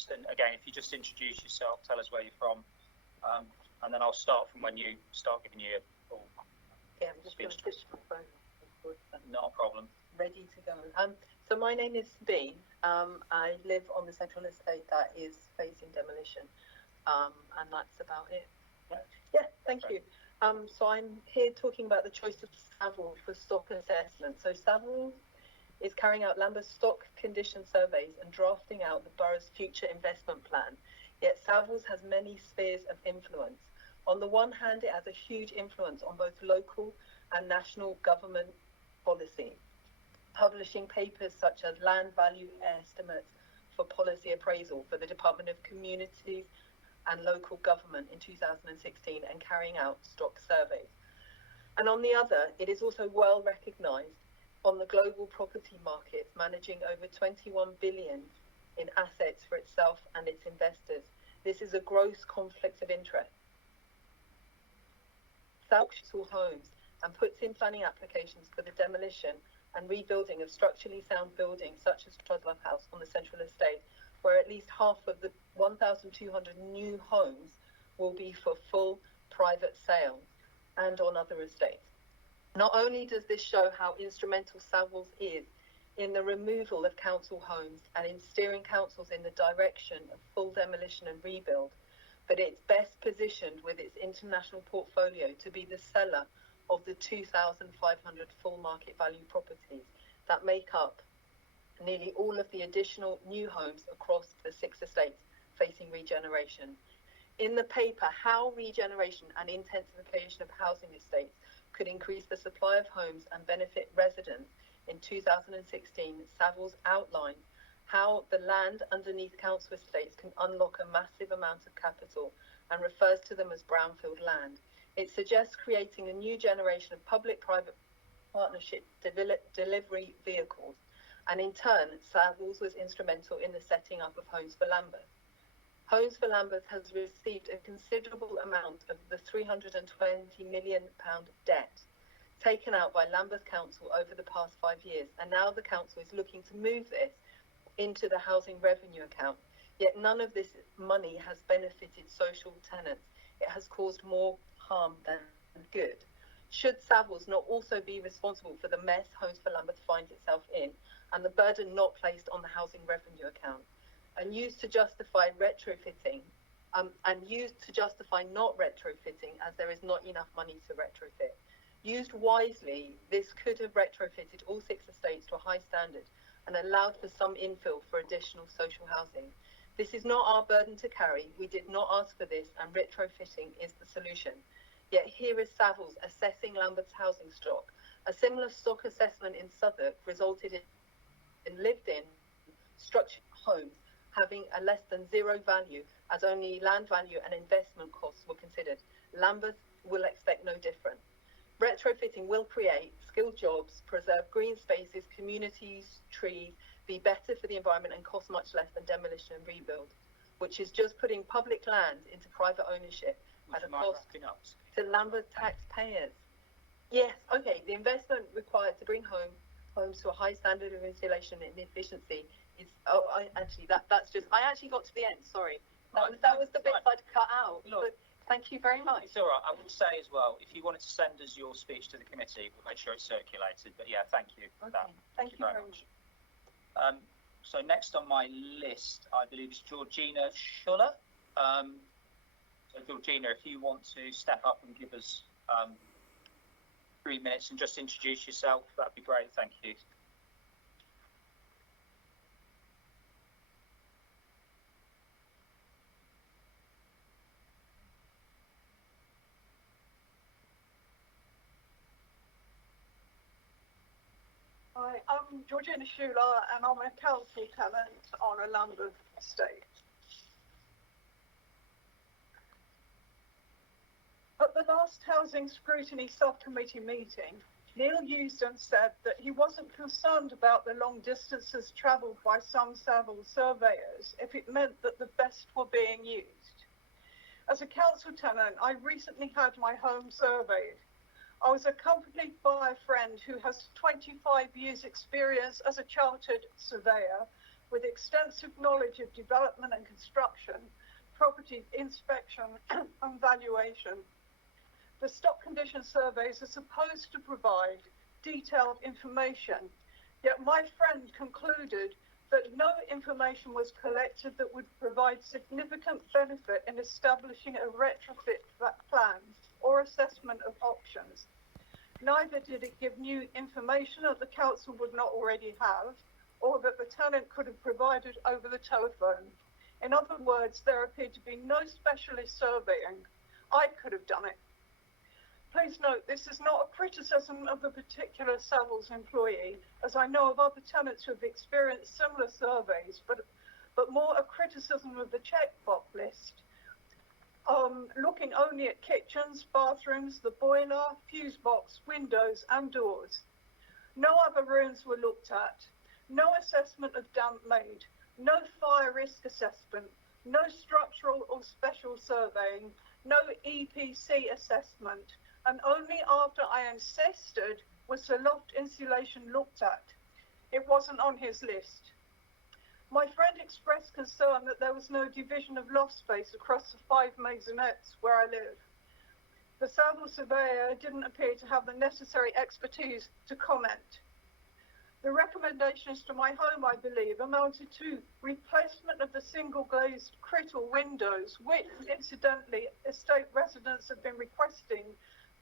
interest. And again, if you just introduce yourself, tell us where you're from, and then I'll start from when you start giving you a full speech. Not a problem. Ready to go. So my name is Sabine. I live on the central estate that is facing demolition, and that's about it. Yeah, thank you. So I'm here talking about the choice of Savills for stock assessment. So Savills is carrying out Lambeth stock condition surveys and drafting out the borough's future investment plan. Yet Savills has many spheres of influence. On the one hand, it has a huge influence on both local and national government policy, publishing papers such as land value estimates for policy appraisal for the Department of Communities and Local Government in 2016 and carrying out stock surveys. And on the other, it is also well recognised on the global property markets, managing over 21 billion in assets for itself and its investors. This is a gross conflict of interest. Savills homes and puts in planning applications for the demolition and rebuilding of structurally sound buildings such as Trudlove House on the central estate, where at least half of the 1,200 new homes will be for full private sale and on other estates. Not only does this show how instrumental Savills is in the removal of council homes and in steering councils in the direction of full demolition and rebuild, but it's best positioned with its international portfolio to be the seller of the 2,500 full market value properties that make up nearly all of the additional new homes across the 6 estates facing regeneration. In the paper, How Regeneration and Intensification of Housing Estates Could Increase the Supply of Homes and Benefit Residents, in 2016, Savills outlined how the land underneath council estates can unlock a massive amount of capital and refers to them as brownfield land. It suggests creating a new generation of public-private partnership delivery vehicles, and in turn, Savills was instrumental in the setting up of Homes for Lambeth. Homes for Lambeth has received a considerable amount of the £320 million debt taken out by Lambeth Council over the past 5 years, and now the council is looking to move this into the housing revenue account. Yet none of this money has benefited social tenants. It has caused more harm than good. Should Savills not also be responsible for the mess Homes for Lambeth finds itself in, and the burden not placed on the housing revenue account, and used to justify retrofitting, and used to justify not retrofitting as there is not enough money to retrofit? Used wisely, this could have retrofitted all 6 estates to a high standard and allowed for some infill for additional social housing. This is not our burden to carry. We did not ask for this, and retrofitting is the solution. Yet here is Savills assessing Lambeth's housing stock. A similar stock assessment in Southwark resulted in lived-in structured homes having a less than zero value, as only land value and investment costs were considered. Lambeth will expect no different. Retrofitting will create skilled jobs, preserve green spaces, communities, trees, be better for the environment, and cost much less than demolition and rebuild, which is just putting public land into private ownership at a cost to Lambeth taxpayers. Yes, okay, the investment required to bring homes to a high standard of insulation and efficiency is, I actually got to the end, sorry. That was the bit I'd cut out. Look, thank you very much. It's all right. I would say as well, if you wanted to send us your speech to the committee, we'll make sure it's circulated. But yeah, thank you for that. Thank you very much. So next on my list, I believe, is Georgina Schueller. So Georgina, if you want to step up and give us 3 minutes and just introduce yourself, that'd be great. Thank you. Hi, I'm Georgina Schueller, and I'm a council tenant on a Lambeth estate. At the last Housing Scrutiny Subcommittee meeting, Neil Eusden said that he wasn't concerned about the long distances travelled by some Savills surveyors if it meant that the best were being used. As a council tenant, I recently had my home surveyed. I was accompanied by a friend who has 25 years experience as a chartered surveyor with extensive knowledge of development and construction, property inspection and valuation. The stock condition surveys are supposed to provide detailed information, yet my friend concluded that no information was collected that would provide significant benefit in establishing a retrofit plan or assessment of options. Neither did it give new information that the council would not already have, or that the tenant could have provided over the telephone. In other words, there appeared to be no specialist surveying. I could have done it. Please note, this is not a criticism of the particular Savills employee, as I know of other tenants who have experienced similar surveys, but more a criticism of the checkbox list. Looking only at kitchens, bathrooms, the boiler, fuse box, windows and doors. No other rooms were looked at. No assessment of damp made. No fire risk assessment. No structural or special surveying. No EPC assessment. And only after I insisted was the loft insulation looked at. It wasn't on his list. My friend expressed concern that there was no division of loft space across the 5 maisonettes where I live. The Savills surveyor didn't appear to have the necessary expertise to comment. The recommendations to my home, I believe, amounted to replacement of the single glazed crittle windows, which, incidentally, estate residents have been requesting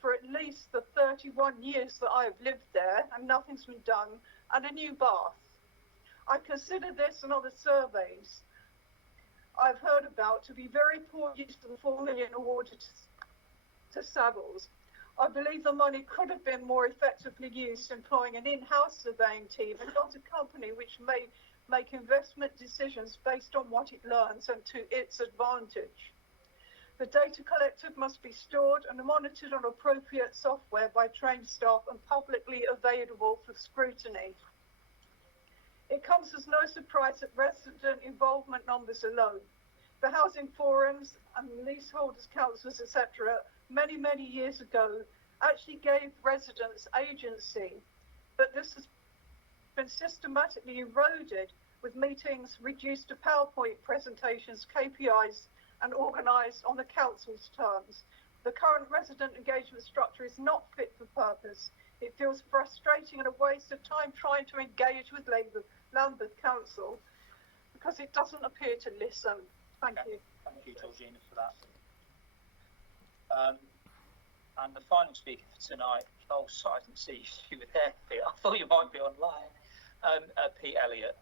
for at least the 31 years that I have lived there, and nothing's been done, and a new bath. I consider this and other surveys I've heard about to be very poor use of the $4 million awarded to Savills. I believe the money could have been more effectively used employing an in-house surveying team and not a company which may make investment decisions based on what it learns and to its advantage. The data collected must be stored and monitored on appropriate software by trained staff and publicly available for scrutiny. It comes as no surprise that resident involvement numbers are low. The housing forums and leaseholders councils, etc., many years ago actually gave residents agency, but this has been systematically eroded with meetings reduced to PowerPoint presentations, KPIs, and organised on the council's terms. The current resident engagement structure is not fit for purpose. It feels frustrating and a waste of time trying to engage with Lambeth Council because it doesn't appear to listen. Thank you. Thank you, Georgina, for that. And the final speaker for tonight, oh, sorry, I didn't see you were there, Pete. I thought you might be online. Pete Elliott.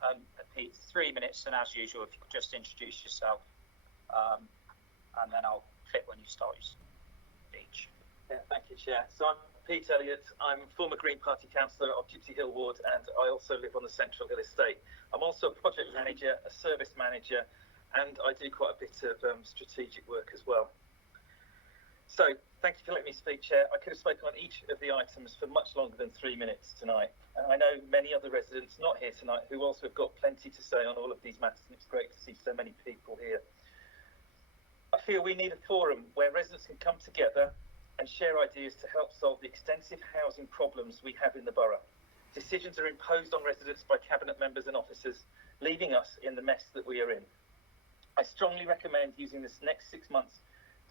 Pete, 3 minutes, and as usual, if you could just introduce yourself, and then I'll click when you start your speech. Yeah, thank you, Chair. So I'm Pete Elliott. I'm former Green Party councillor of Gypsy Hill Ward, and I also live on the Central Hill Estate. I'm also a project manager, a service manager, and I do quite a bit of strategic work as well. So thank you for letting me speak, Chair. I could have spoken on each of the items for much longer than 3 minutes tonight. And I know many other residents not here tonight who also have got plenty to say on all of these matters, and it's great to see so many people here. I feel we need a forum where residents can come together and share ideas to help solve the extensive housing problems we have in the borough. Decisions are imposed on residents by cabinet members and officers, leaving us in the mess that we are in. I strongly recommend using this next 6 months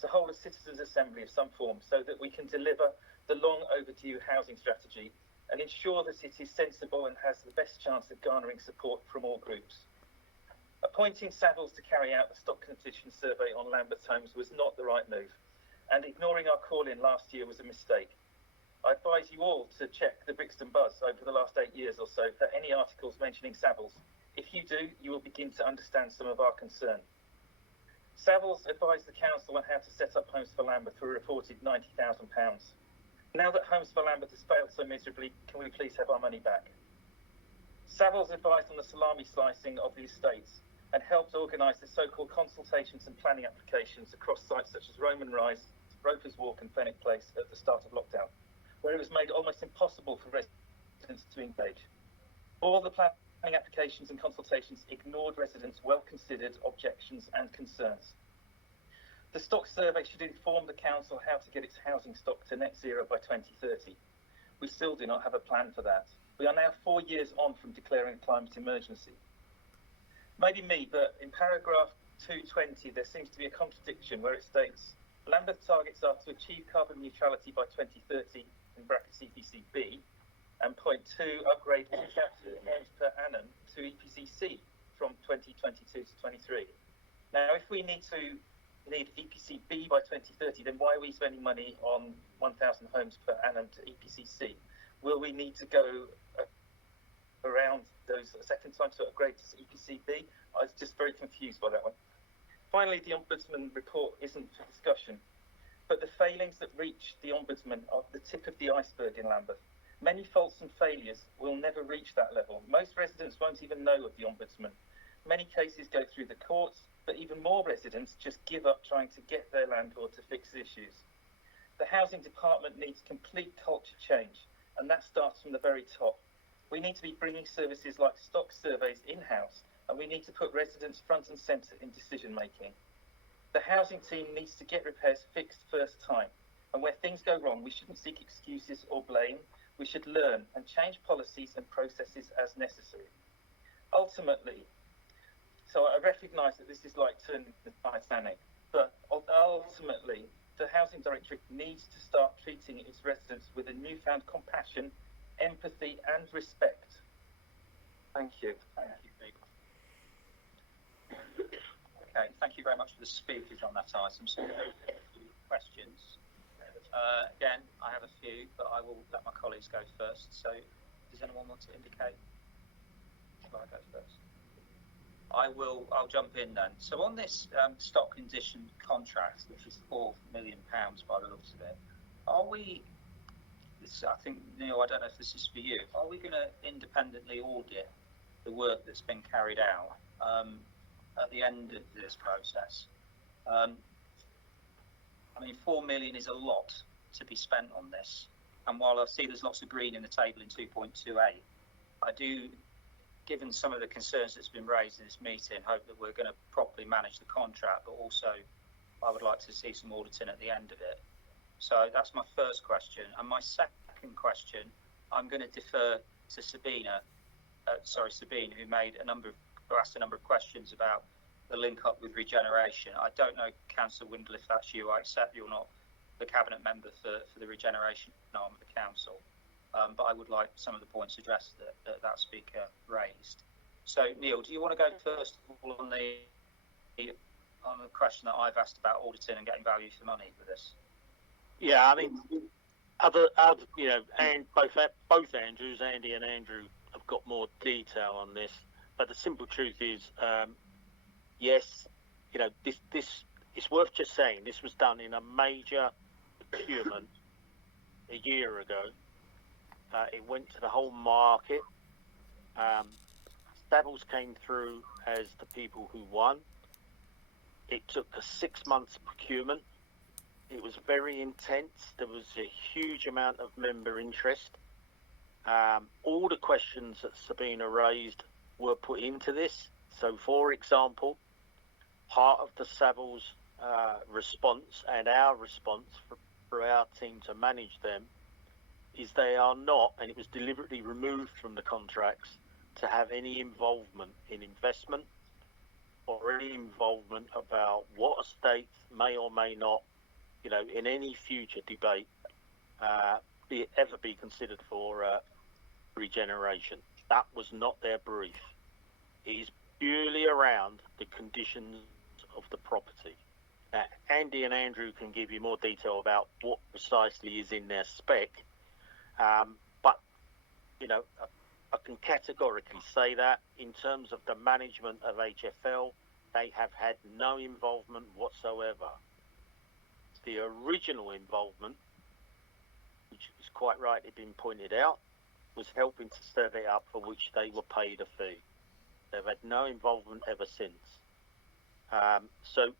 to hold a citizens' assembly of some form so that we can deliver the long overdue housing strategy and ensure that it is sensible and has the best chance of garnering support from all groups. Appointing Savills to carry out the stock condition survey on Lambeth homes was not the right move, and ignoring our call-in last year was a mistake. I advise you all to check the Brixton Buzz over the last 8 years or so for any articles mentioning Savills. If you do, you will begin to understand some of our concern. Savills advised the council on how to set up Homes for Lambeth for a reported £90,000. Now that Homes for Lambeth has failed so miserably, can we please have our money back? Savills advised on the salami slicing of the estates and helped organise the so-called consultations and planning applications across sites such as Roman Rise, Roper's Walk and Fenwick Place at the start of lockdown, where it was made almost impossible for residents to engage. All the planning applications and consultations ignored residents' well-considered objections and concerns. The stock survey should inform the council how to get its housing stock to net zero by 2030. We still do not have a plan for that. We are now 4 years on from declaring a climate emergency. maybe me, but in paragraph 220, there seems to be a contradiction where it states Lambeth targets are to achieve carbon neutrality by 2030 in brackets EPC-B, and point 2, upgrade all capital homes per annum to EPC-C from 2022 to 23. Now, if we need EPC-B by 2030, then why are we spending money on 1,000 homes per annum to EPC-C? Will we need to go around those a second time to upgrade to EPC-B? I was just very confused by that one. Finally, the Ombudsman report isn't for discussion, but the failings that reach the Ombudsman are the tip of the iceberg in Lambeth. Many faults and failures will never reach that level. Most residents won't even know of the Ombudsman. Many cases go through the courts, but even more residents just give up trying to get their landlord to fix issues. The housing department needs complete culture change, and that starts from the very top. We need to be bringing services like stock surveys in-house, and we need to put residents front and centre in decision making. The housing team needs to get repairs fixed first time, and where things go wrong, we shouldn't seek excuses or blame. We should learn and change policies and processes as necessary. Ultimately, so I recognise that this is like turning the Titanic, but ultimately, the Housing Directorate needs to start treating its residents with a newfound compassion, empathy and respect. Thank you. Thank you, Pete. Okay, thank you very much for the speakers on that item. So, questions. Again, I have a few, but I will let my colleagues go first. So, does anyone want to indicate? Shall I go first? I'll jump in then. So on this stock condition contract, which is £4 million by the looks of it, I think, Neil, I don't know if this is for you, are we going to independently audit the work that's been carried out at the end of this process? I mean, 4 million is a lot to be spent on this. And while I see there's lots of green in the table in 2.28, I do, given some of the concerns that's been raised in this meeting, hope that we're going to properly manage the contract, but also I would like to see some auditing at the end of it. So that's my first question. And my second question, I'm going to defer to Sabine, who asked a number of questions about the link up with regeneration. I don't know, Councillor Windle, if that's you. I accept you're not the cabinet member for the regeneration arm of the council, but I would like some of the points addressed that speaker raised. So, Neil, do you want to go first of all on the question that I've asked about auditing and getting value for money for this? Yeah, I mean, and both Andrews, Andy and Andrew, have got more detail on this. But the simple truth is, yes, this it's worth just saying this was done in a major procurement a year ago. It went to the whole market. Savills came through as the people who won. It took a 6 months procurement. It was very intense. There was a huge amount of member interest. All the questions that Sabine raised were put into this. So, for example, part of the Savills response and our response for our team to manage them is they are not, and it was deliberately removed from the contracts, to have any involvement in investment or any involvement about what estates may or may not, in any future debate, ever be considered for regeneration. That was not their brief. It is purely around the conditions of the property. Andy and Andrew can give you more detail about what precisely is in their spec, but I can categorically say that in terms of the management of HFL, they have had no involvement whatsoever. The original involvement, which is quite rightly been pointed out, was helping to set it up, for which they were paid a fee. They've had no involvement ever since. So,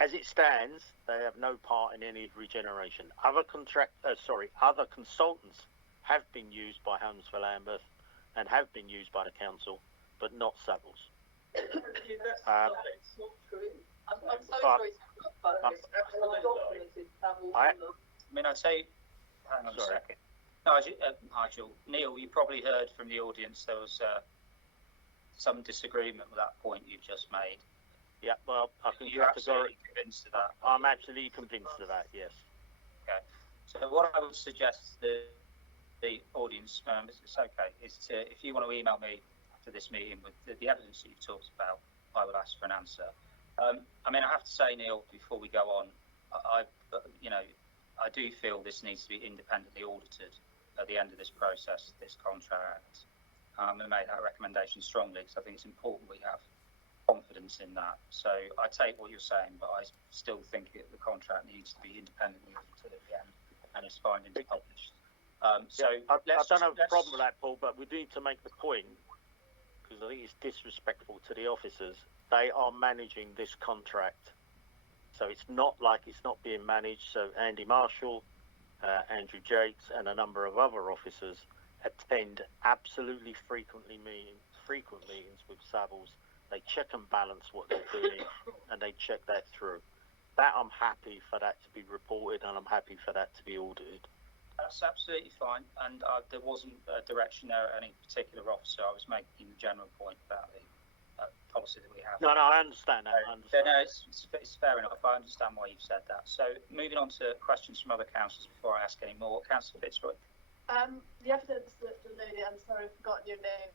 as it stands, they have no part in any regeneration. Other consultants have been used by Homes for Lambeth and have been used by the council, but not Savills. I'm so sorry, but it's documented. I mean, I'd say, hang on a second. No, Nigel, Neil, you probably heard from the audience there was some disagreement with that point you've just made? Yeah, well, I can You're absolutely convinced of that? I'm absolutely convinced of that, yes. Okay. So what I would suggest the audience, it's okay, is to, if you want to email me after this meeting with the evidence that you've talked about, I will ask for an answer. I mean, I have to say, Neil, before we go on, I do feel this needs to be independently audited at the end of this process, this contract. I made that recommendation strongly because I think it's important we have confidence in that. So I take what you're saying, but I still think the contract needs to be independently audited at the end and its findings published. I don't have a problem with that, Paul, but we need to make the point, because I think it's disrespectful to the officers. They are managing this contract, so it's not like it's not being managed. So Andy Marshall, Andrew Yates, and a number of other officers attend absolutely frequent meetings with Savills. They check and balance what they're doing, and they check that through. That I'm happy for that to be reported, and I'm happy for that to be audited. That's absolutely fine, and there wasn't a direction there at any particular officer. I was making the general point about the policy that we have. No, I understand that. No, it's fair enough. I understand why you've said that. So moving on to questions from other councillors before I ask any more. Councillor Fitzroy. The evidence that the lady, I'm sorry, I've forgotten your name,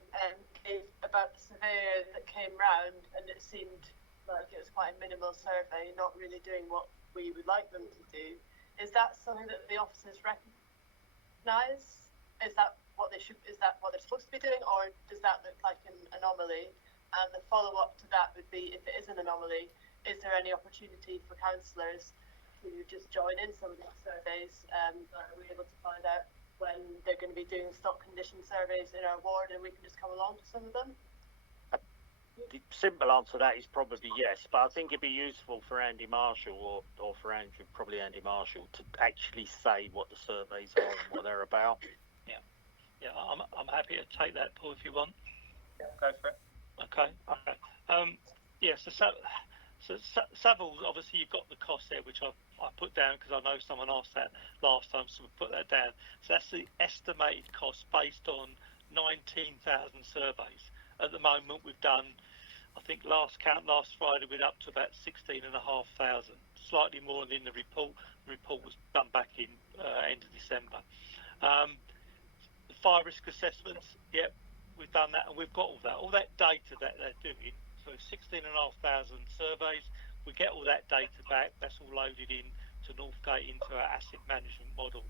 gave about the surveyor that came round, and it seemed like it was quite a minimal survey, not really doing what we would like them to do. Is that something that the officers recognise? Is that what they should? Is that what they're supposed to be doing, or does that look like an anomaly? And the follow-up to that would be, if it is an anomaly, is there any opportunity for councillors to just join in some of these surveys? Are we able to find out when they're going to be doing stock condition surveys in our ward, and we can just come along to some of them? The simple answer to that is probably yes, but I think it'd be useful for Andy Marshall or for Andrew, probably Andy Marshall, to actually say what the surveys are and what they're about. Yeah, I'm happy to take that, Paul, if you want. Yeah, go for it. Okay. So Savills, obviously you've got the cost there, which I put down because I know someone asked that last time, so we put that down. So that's the estimated cost based on 19,000 surveys. At the moment, we've done, I think last Friday, we're up to about 16,500, slightly more than the report. The report was done back in end of December. The fire risk assessments, yep, we've done that, and we've got all that data that they're doing. So 16,500 surveys, we get all that data back. That's all loaded in to Northgate into our asset management model.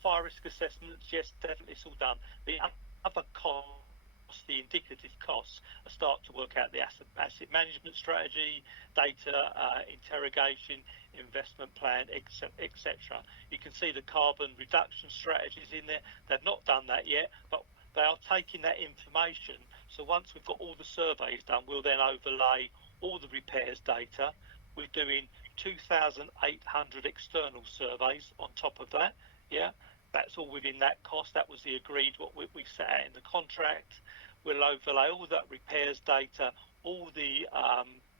Fire risk assessments, yes, definitely, it's all done. The other costs, the indicative costs, start to work out the asset management strategy, data interrogation, investment plan, etc. You can see the carbon reduction strategies in there. They've not done that yet, but they are taking that information. So once we've got all the surveys done, we'll then overlay all the repairs data. We're doing 2,800 external surveys on top of that. Yeah, that's all within that cost. That was the agreed, what we set out in the contract. We'll overlay all that repairs data, all the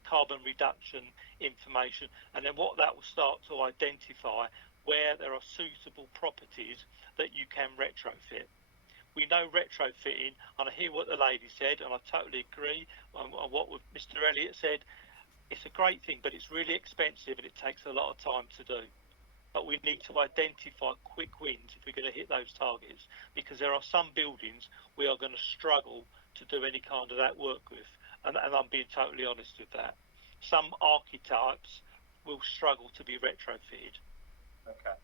carbon reduction information, and then what that will start to identify where there are suitable properties that you can retrofit. We know retrofitting, and I hear what the lady said, and I totally agree on what Mr. Elliott said. It's a great thing, but it's really expensive and it takes a lot of time to do. But we need to identify quick wins if we're going to hit those targets, because there are some buildings we are going to struggle to do any kind of that work with, and I'm being totally honest with that. Some archetypes will struggle to be retrofitted. Okay.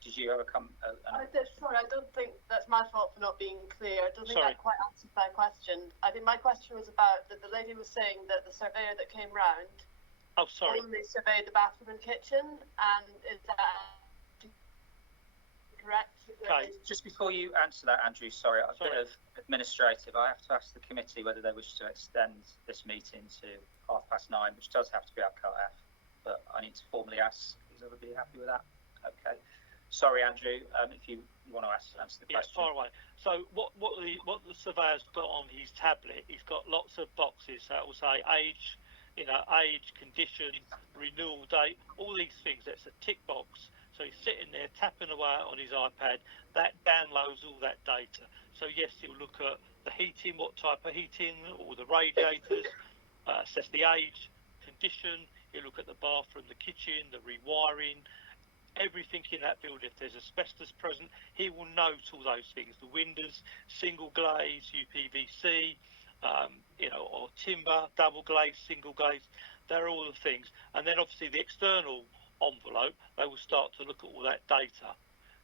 Did you ever come? Sorry, I don't think that's my fault for not being clear. I don't think that quite answered my question. I think my question was about that the lady was saying that the surveyor that came round only surveyed the bathroom and kitchen, and is that correct? Okay. Just before you answer that, Andrew, sorry, a bit of administrative. I have to ask the committee whether they wish to extend this meeting to 9:30, which does have to be our cut-off, but I need to formally ask. Is everybody happy with that? Okay. Sorry, Andrew, if you want to answer the question. Yes, far away. So what the surveyor's got on his tablet, he's got lots of boxes that will say age, age, condition, renewal date, all these things. That's a tick box. So he's sitting there tapping away on his iPad. That downloads all that data. So yes, he'll look at the heating, what type of heating, or the radiators, assess the age, condition. He'll look at the bathroom, the kitchen, the rewiring, everything in that building. If there's asbestos present, he will note all those things. The windows, single glaze, UPVC, or timber, double glaze, single glaze. They're all the things. And then obviously the external envelope, they will start to look at all that data.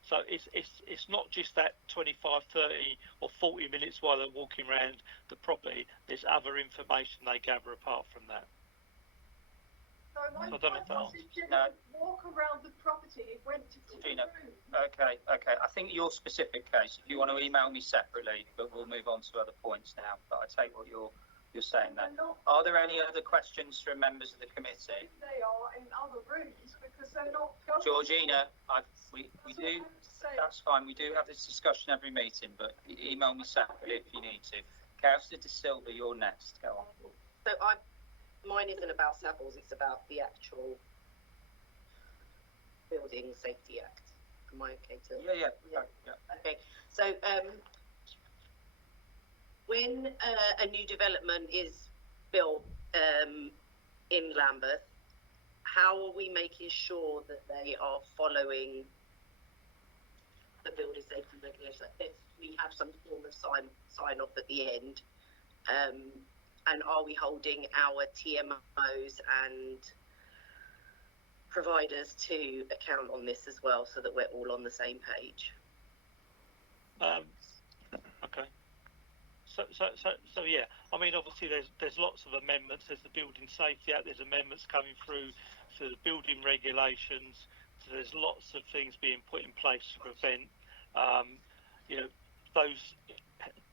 So it's not just that 25, 30 or 40 minutes while they're walking around the property. There's other information they gather apart from that. So my I don't know if that point is, didn't walk around the property, it went to Georgina, room. okay. I think your specific case, if you want to email me separately, but we'll move on to other points now. But I take what you're saying there. Are there any other questions from members of the committee? They are in other rooms because they're not going. Georgina, we do. That's fine. We do have this discussion every meeting, but email me separately if you need to. Councillor De Silva, you're next. Go on. So mine isn't about Savills, it's about the actual Building Safety Act. Am I okay to? Yeah. Okay. So when a new development is built in Lambeth, how are we making sure that they are following the building safety regulations? If we have some form of sign off at the end, and are we holding our TMOs and providers to account on this as well, so that we're all on the same page? Okay. So yeah. I mean, obviously there's lots of amendments. There's the Building Safety Act. There's amendments coming through to the building regulations. So there's lots of things being put in place to prevent, those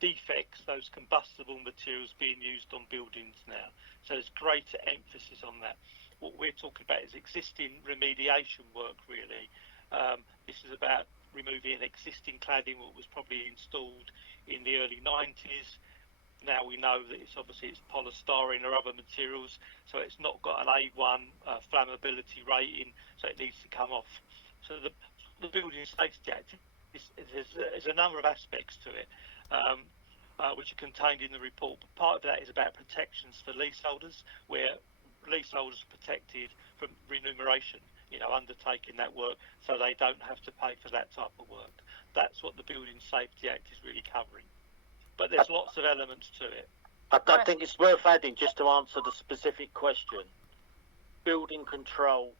defects, those combustible materials being used on buildings now. So there's greater emphasis on that. What we're talking about is existing remediation work, really. This is about removing existing cladding that was probably installed in the early 90s. Now we know that it's polystyrene or other materials, so it's not got an A1 flammability rating, so it needs to come off. So the Building Safety Act, there's a number of aspects to it, which are contained in the report. But part of that is about protections for leaseholders, where leaseholders are protected from remuneration, undertaking that work, so they don't have to pay for that type of work. That's what the Building Safety Act is really covering. But there's lots of elements to it. I think it's worth adding, just to answer the specific question, building control,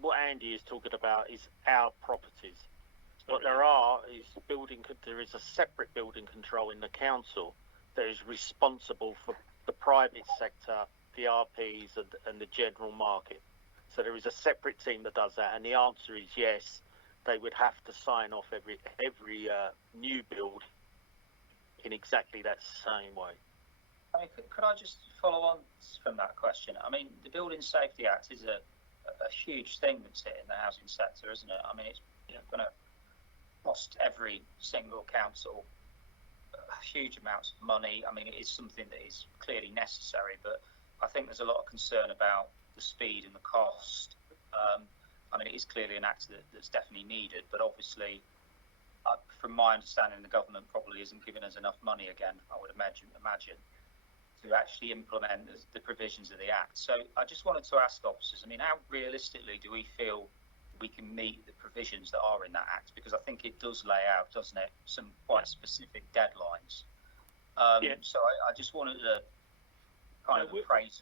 what Andy is talking about is our properties. What there is a separate building control in the council that is responsible for the private sector, the RPs and the general market. So there is a separate team that does that, and the answer is yes, they would have to sign off every new build in exactly that same way. I mean, could I just follow on from that question? I mean, the Building Safety Act is a huge thing that's hit in the housing sector, isn't it? I mean, it's going to cost every single council huge amounts of money. I mean, it is something that is clearly necessary, but I think there's a lot of concern about the speed and the cost. I mean, it is clearly an act that's definitely needed, but obviously, from my understanding, the government probably isn't giving us enough money again, I would imagine, to actually implement the provisions of the Act. So I just wanted to ask officers, I mean, how realistically do we feel we can meet the provisions that are in that Act? Because I think it does lay out, doesn't it, some quite specific deadlines. So I just wanted to kind of appraise